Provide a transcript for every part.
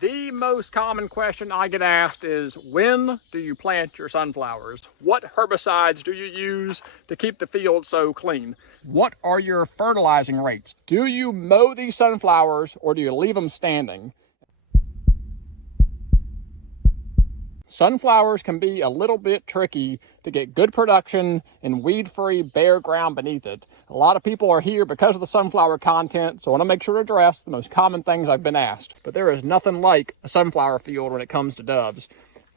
The most common question I get asked is, when do you plant your sunflowers? What herbicides do you use to keep the field so clean? What are your fertilizing rates? Do you mow these sunflowers or do you leave them standing? Sunflowers can be a little bit tricky to get good production in weed-free bare ground beneath it. A lot of people are here because of the sunflower content, so I want to make sure to address the most common things I've been asked. But there is nothing like a sunflower field when it comes to doves.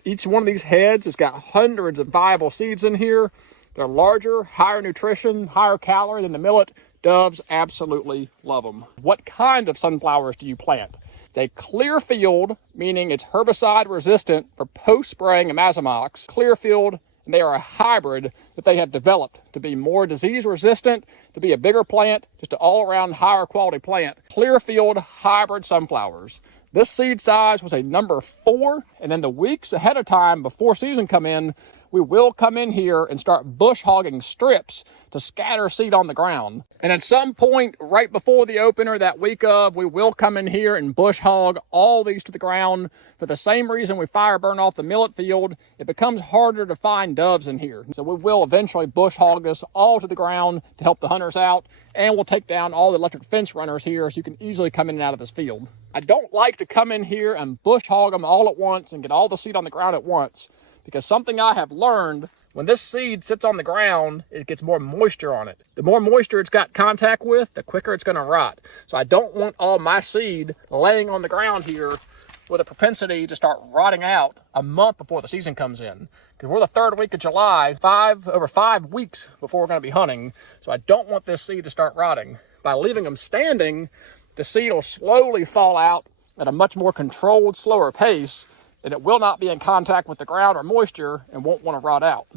Each one of these heads has got hundreds of viable seeds in here. They're larger, higher nutrition, higher calorie than the millet. Doves absolutely love them. What kind of sunflowers do you plant? It's a clear field, meaning it's herbicide resistant for post-spraying imazamox. Clear field, and they are a hybrid that they have developed to be more disease resistant, to be a bigger plant, just an all-around higher quality plant. Clearfield hybrid sunflowers. This seed size was a number 4, and in the weeks ahead of time before season come in, we will come in here and start bush hogging strips to scatter seed on the ground. And at some point right before the opener that week of, we will come in here and bush hog all these to the ground. For the same reason we fire burn off the millet field, it becomes harder to find doves in here. So we will eventually bush hog this all to the ground to help the hunters out, and we'll take down all the electric fence runners here so you can easily come in and out of this field. I don't like to come in here and bush hog them all at once and get all the seed on the ground at once, because something I have learned, when this seed sits on the ground, it gets more moisture on it. The more moisture it's got contact with, the quicker it's going to rot. So I don't want all my seed laying on the ground here with a propensity to start rotting out a month before the season comes in. Because we're the 3rd week of July, over 5 weeks before we're going to be hunting. So I don't want this seed to start rotting. By leaving them standing, the seed will slowly fall out at a much more controlled, slower pace, and it will not be in contact with the ground or moisture and won't want to rot out.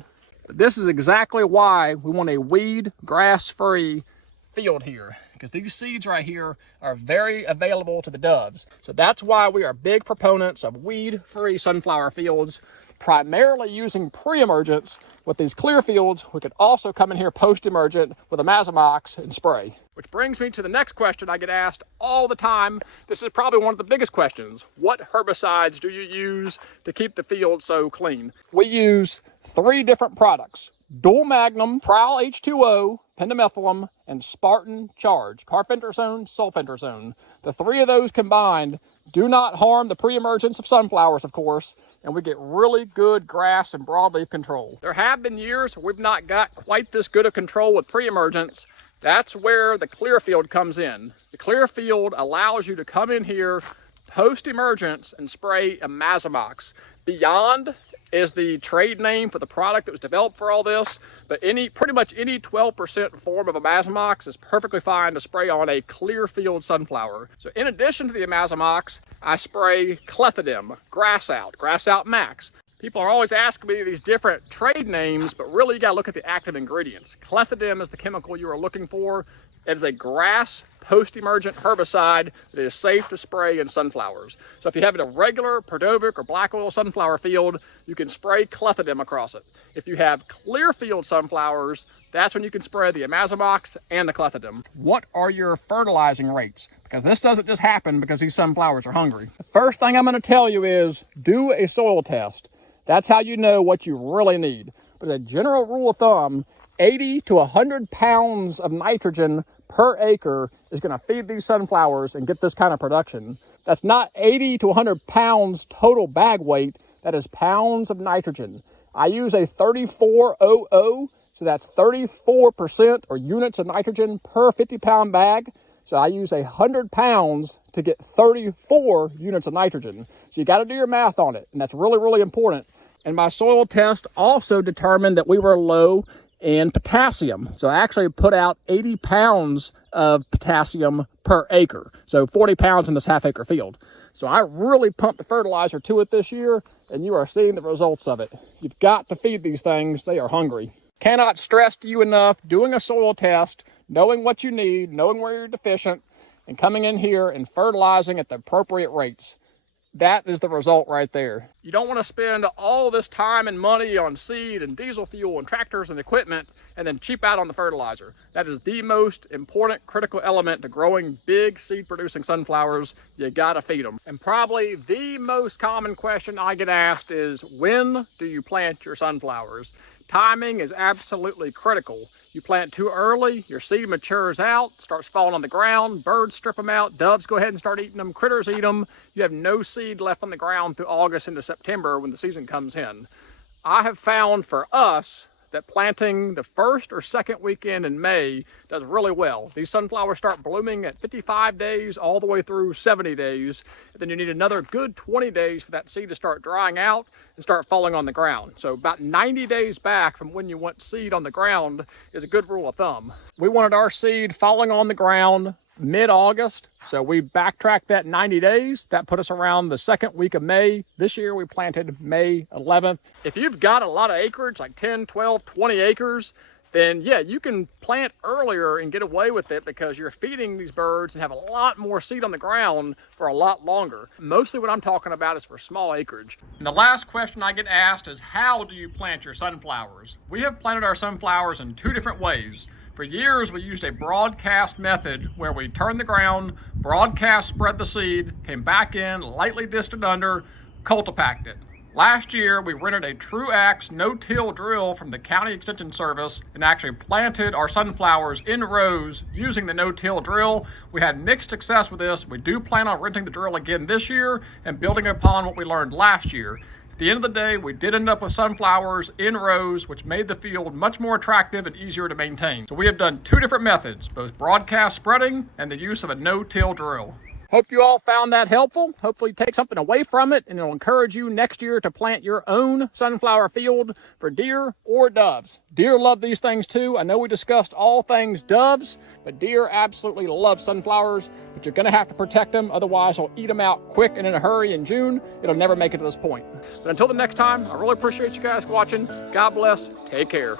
But this is exactly why we want a weed, grass-free field here, because these seeds right here are very available to the doves. So that's why we are big proponents of weed-free sunflower fields, primarily using pre-emergence. With these clear fields, we could also come in here post-emergent with imazamox and spray. Which brings me to the next question I get asked all the time. This is probably one of the biggest questions. What herbicides do you use to keep the field so clean? We use 3 different products: Dual Magnum, Prowl H2O, pendimethalin, and Spartan Charge, carfentrazone, sulfentrazone. The 3 of those combined do not harm the pre-emergence of sunflowers, of course, and we get really good grass and broadleaf control. There have been years we've not got quite this good of control with pre-emergence. That's where the Clearfield comes in. The Clearfield allows you to come in here post-emergence and spray imazamox. Beyond is the trade name for the product that was developed for all this, but pretty much any 12% form of imazamox is perfectly fine to spray on a Clearfield sunflower. So in addition to the imazamox, I spray clethodim, Grass Out Max. People are always asking me these different trade names, but really you gotta look at the active ingredients. Clethodim is the chemical you are looking for. It is a grass post-emergent herbicide that is safe to spray in sunflowers. So if you have a regular Prodovic or black oil sunflower field, you can spray clethodim across it. If you have Clearfield sunflowers, that's when you can spray the imazamox and the clethodim. What are your fertilizing rates? Because this doesn't just happen because these sunflowers are hungry. The first thing I'm going to tell you is do a soil test. That's how you know what you really need. But as a general rule of thumb, 80 to 100 pounds of nitrogen per acre is going to feed these sunflowers and get this kind of production. That's not 80 to 100 pounds total bag weight. That is pounds of nitrogen. I use a 3400, so that's 34% or units of nitrogen per 50-pound bag. So I use 100 pounds to get 34 units of nitrogen. So you got to do your math on it, and that's really, really important. And my soil test also determined that we were low in potassium. So I actually put out 80 pounds of potassium per acre. So 40 pounds in this half-acre field. So I really pumped the fertilizer to it this year, and you are seeing the results of it. You've got to feed these things. They are hungry. Cannot stress to you enough, doing a soil test, knowing what you need, knowing where you're deficient, and coming in here and fertilizing at the appropriate rates. that is the result right there. You don't want to spend all this time and money on seed and diesel fuel and tractors and equipment and then cheap out on the fertilizer. That is the most important critical element to growing big seed producing sunflowers. You gotta feed them. And probably the most common question I get asked is, when do you plant your sunflowers? Timing is absolutely critical. You plant too early, your seed matures out, starts falling on the ground, birds strip them out, doves go ahead and start eating them, critters eat them. You have no seed left on the ground through August into September when the season comes in. I have found for us that planting the first or second weekend in May does really well. These sunflowers start blooming at 55 days all the way through 70 days. And then you need another good 20 days for that seed to start drying out and start falling on the ground. So about 90 days back from when you want seed on the ground is a good rule of thumb. We wanted our seed falling on the ground mid-August, so we backtracked that 90 days. That put us around the second week of May. This year we planted May 11th. If you've got a lot of acreage, like 10, 12, 20 acres, then yeah, you can plant earlier and get away with it because you're feeding these birds and have a lot more seed on the ground for a lot longer. Mostly what I'm talking about is for small acreage. And the last question I get asked is, how do you plant your sunflowers? We have planted our sunflowers in two different ways. For years, we used a broadcast method where we turned the ground, broadcast spread the seed, came back in, lightly disted under, cultipacked it. Last year, we rented a Truax no-till drill from the County Extension Service and actually planted our sunflowers in rows using the no-till drill. We had mixed success with this. We do plan on renting the drill again this year and building upon what we learned last year. At the end of the day, we did end up with sunflowers in rows, which made the field much more attractive and easier to maintain. So we have done two different methods, both broadcast spreading and the use of a no-till drill. Hope you all found that helpful. Hopefully take something away from it, and it'll encourage you next year to plant your own sunflower field for deer or doves. Deer love these things too. I know we discussed all things doves, but deer absolutely love sunflowers, but you're gonna have to protect them, otherwise they'll eat them out quick and in a hurry in June. It'll never make it to this point. But until the next time, I really appreciate you guys watching. God bless, take care.